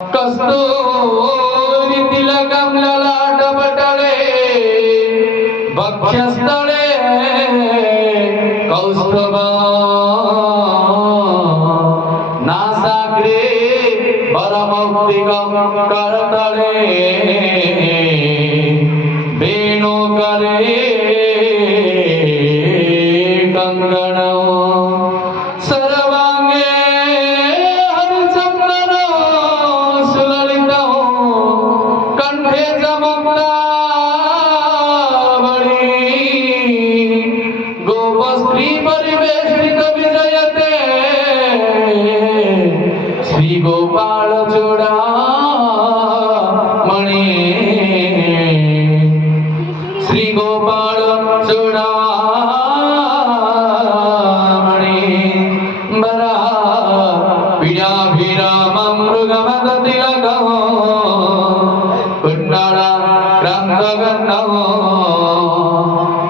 कस्तुरी तिलकं ललाटपटले वक्षस्थले कौस्तुभा नासाग्रे परमौक्तिकं करतले वेणुकरे कंगणं सर्वांगे हरिचन्दनं सुललितं कंठे चमक्तावळी गोपस्त्री परिवेष्टित विजयते श्री गोपाल चूडामणि श्री गोपाल चूडामणि बरा पिण्याभिरामं मृगमदतिलकं कुण्डला क्रान्तगन्धं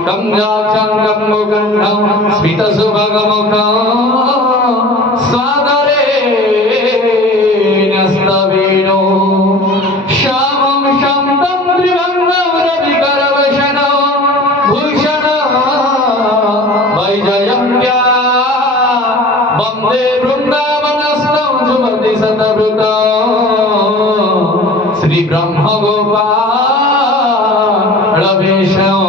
कम्जाचङ्गं मुकुन्दं स्मितसुभगमुखं स्वादरे न्यस्तवेणो श्यामं शान्तं त्रिभङ्गं रविकरवशनं भूषणं वैजयन्त्या वन्दे वृन्दावनस्थं सुमति शतवृतं श्री ब्रह्म गोपाल वेशं